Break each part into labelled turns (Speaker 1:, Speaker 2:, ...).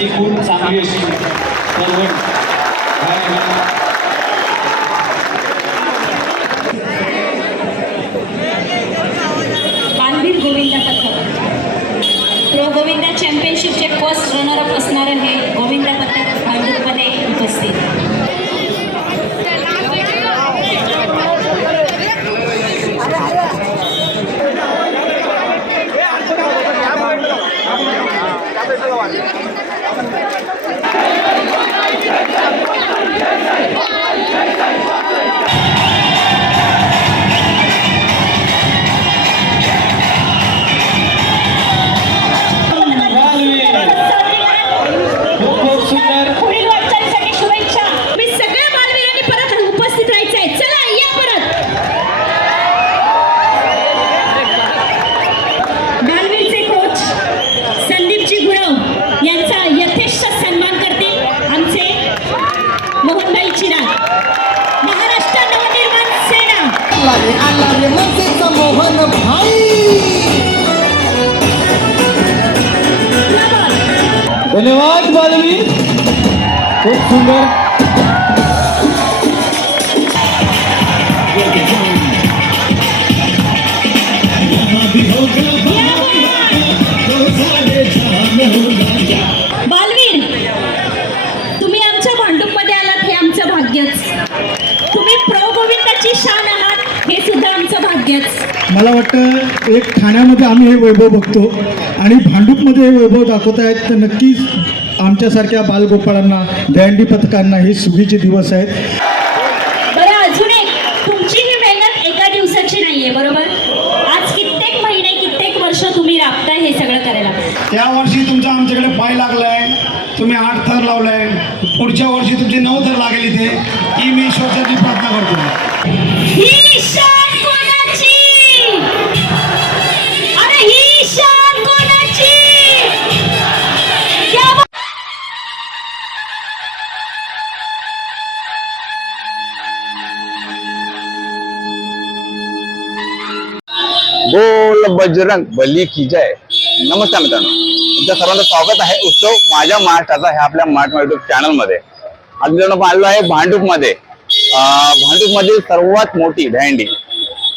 Speaker 1: अशी खूप चांगली अशी परवड.
Speaker 2: प्रो गोविंदा चॅम्पियनशिपचे फर्स्ट रनर अप असणारं हे गोविंदा पथक भांडूपमध्ये उपस्थित.
Speaker 1: धन्यवाद बालवीर खूप सुंदर.
Speaker 2: बालवीर तुम्ही आमच्या भांडूपमध्ये आलात हे आमचं भाग्यच. तुम्ही प्रो गोविंदाची शान आहात हे सुद्धा आमचं भाग्यच.
Speaker 3: मला वाटतं एक ठाण्यामध्ये आम्ही हे वैभव बघतो. आणि भांडूपमध्ये वैभव दाखवत आहेत तर नक्कीच आमच्यासारख्या बालगोपाळांना दहंडी पथकांना हे सुगीचे दिवस आहेत.
Speaker 2: बरं अजून एक तुमची ही मेहनत एका दिवसाची नाहीये बरोबर? आज कित्येक महिने कित्येक वर्ष तुम्ही राबताय हे सगळं करायला.
Speaker 4: या वर्षी तुमचा आमच्याकडे पाय लागलाय तुम्ही आठ थर लावलाय पुढच्या वर्षी तुमचे नऊ थर लागेल इथे. ही मी ईश्वरसाठी प्रार्थना करतो.
Speaker 5: बजरंग बली की जय. नमस्कार मित्रांनो. तुमच्या सर्वांचं स्वागत आहे उत्सव माझ्या महाराष्ट्राचा ह्या आपल्या मराठी युट्यूब चॅनलमध्ये. आज मित्रांनो आपण आलो आहे भांडूपमध्ये भांडूप सर्वात मोठी दहंडी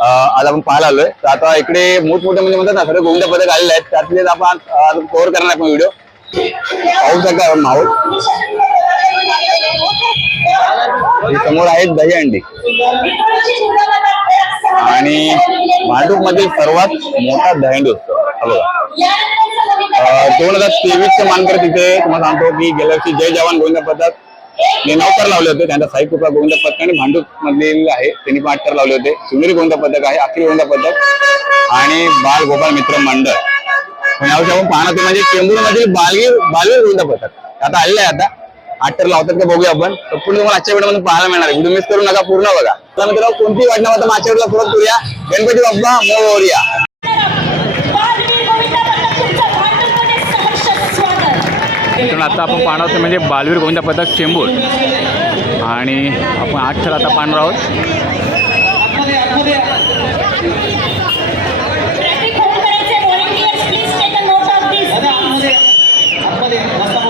Speaker 5: आज आपण पाहायला आलोय. तर आता इकडे मोठमोठे म्हणजे म्हणतात ना सगळे गोविंद पदक आलेले आहेत. त्यातले आपण कव्हर करणार आपण व्हिडिओ पाहू शकता माहोल. ही समोर आहे दहीहंडी. आणि भांडूप मधील सर्वात मोठा दहंडी उत्सव बघा दोन हजार तेवीस चे मानकर तिथे तुम्हाला सांगतो की गेल्या वर्षी जय जवान गोविंद पथक हे नौकर लावले होते. त्यांचा साई कृपा गोविंद पथक आणि भांडूप मधील आहे. त्यांनी पण आठ लावले होते. सुंदरी गोविंद पथक आहे अखिल गोविंद पथक आणि बाल गोपाल मित्र मंडळ. यावर्षी आपण पाहणार ते म्हणजे चेंबूर मधील बालवीर बालवीर गोविंद पथक आता आलेलं आहे आता. आठ तर लावतात का बघूया आपण. तर पुढे तुम्हाला आजच्या व्हिडिओ पाहायला मिळणार व्हिडिओ मिस करू नका पूर्ण बघा. तर मित्र कोणती वाटणं आता माचेवरला परत करूया. गणपती बाप्पा मोरिया.
Speaker 6: आता आपण पाहणार आहोत म्हणजे बालवीर गोविंदा पथक चेंबूर. आणि आपण आठ तर आता पाहणार आहोत.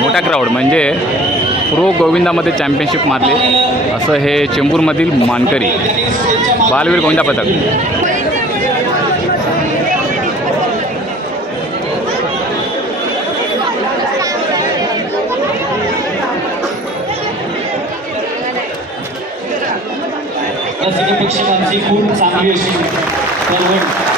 Speaker 6: मोठा क्राऊड म्हणजे प्रो गोविंदामध्ये चॅम्पियनशिप मारली. असं हे चेंबूरमधील मानकरी बालवीर गोविंदा पथक
Speaker 1: खूप चांगली अशी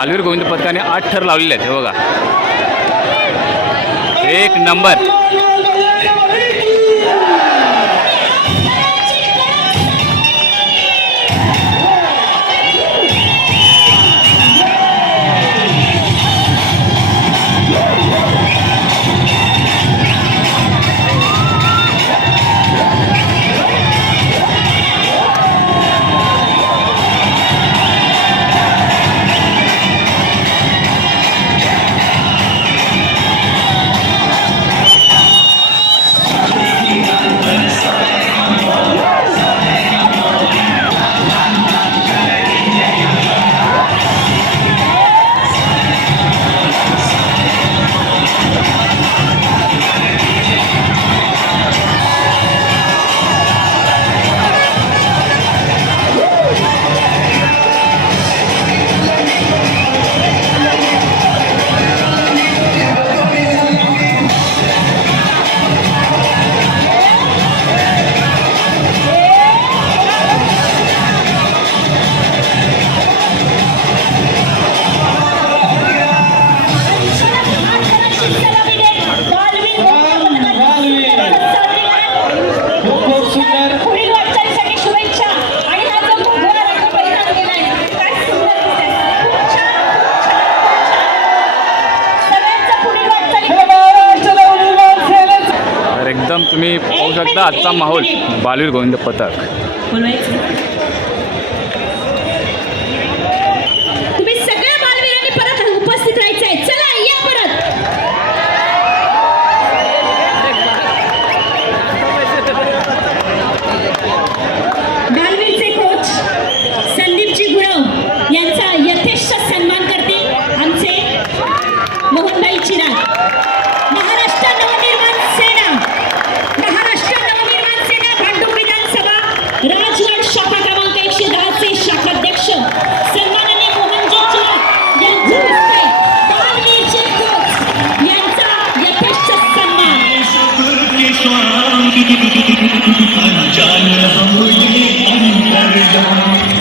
Speaker 6: बालवीर
Speaker 7: गोविंद
Speaker 2: पथकाने आठ ठर लावलेले आहेत हे बघा. एक नंबर. माहोल बालवीर गोविंद पथक. बालवीर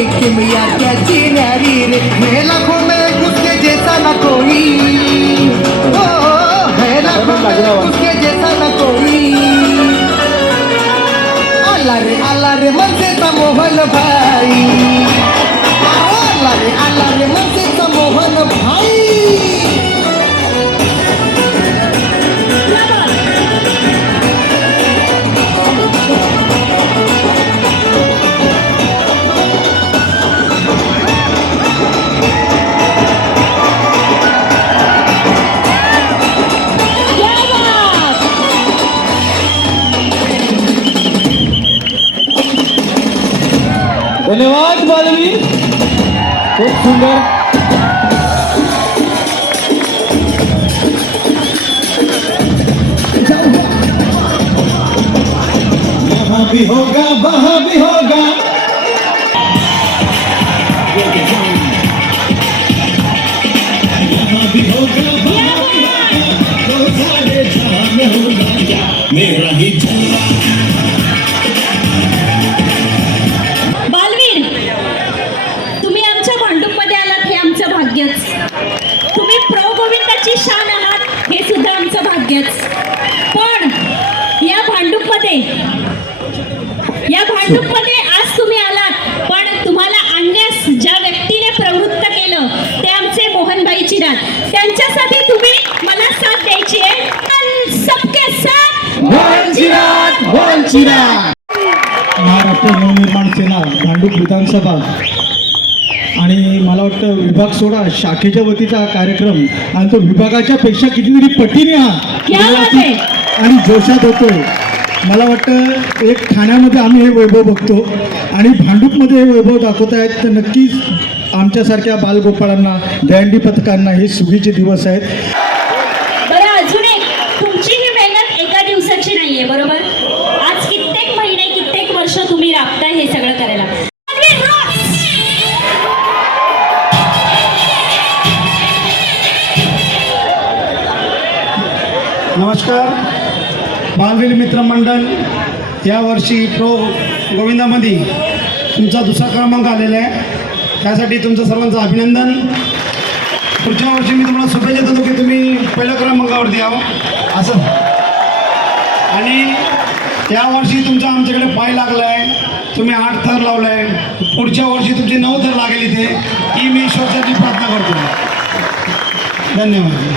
Speaker 8: लेकिन यार कैसी नैरी रे है लाखों में उसके जैसा ना कोई ओ है लाखों में जैसा ना कोई अल्लाह रे अल्लाह रे मन से समोहन भाई अल्लाह रे अल्लाह रे
Speaker 1: मन से समोहन
Speaker 3: भाई भी होगा वहाँ भी होगा।
Speaker 2: हो मेरा ही बालवीर तुम्ही आमच्या भांडूपमध्ये आलात हे आमचं भाग्यच. तुम्ही प्रो गोविंदाची शान आहात हे सुद्धा आमचं भाग्यच पण या भांडूपमध्ये या भांडूपमध्ये आज तुम्ही आलात. पण तुम्हाला आणण्यास ज्या व्यक्तीने प्रवृत्त केलं ते आमचे मोहनबाई चिरात त्यांच्यासाठी तुम्ही मला साथ द्यायची आहे. सबके साथ
Speaker 3: महाराष्ट्र नवनिर्माण सेना भांडूप विधानसभा. आणि मला वाटतं विभाग सोडा शाखेच्या वतीचा कार्यक्रम आणि तो विभागाच्या पेक्षा कितीतरी पटीने हा? आणि जोशात होतोय. मला वाटतं एक ठाण्यामध्ये आम्ही हे वैभव बघतो आणि भांडूपमध्ये हे वैभव दाखवत आहेत तर नक्कीच आमच्यासारख्या बालगोपाळांना दहंडी पथकांना हे सुगीचे दिवस आहेत.
Speaker 2: बरं अजून एक. तुमची ही मेहनत एका दिवसाची नाहीये बरोबर? आज कित्येक महिने कित्येक वर्ष तुम्ही राबताय हे सगळं करायला!
Speaker 4: नमस्कार. बालवीर मित्रमंडळ यावर्षी प्रो गोविंदामध्ये तुमचा दुसरा क्रमांक आलेला आहे. त्यासाठी तुमचं सर्वांचं अभिनंदन. पुढच्या वर्षी मी तुम्हाला शुभेच्छा देतो की तुम्ही पहिल्या क्रमांकावरती यावं असं. आणि यावर्षी तुमचा आमच्याकडे पाय लागला आहे तुम्ही आठ थर लावला आहे पुढच्या वर्षी तुमचे नऊ थर लागेल इथे. ही मी ईश्वरसाठी प्रार्थना करतो. धन्यवाद.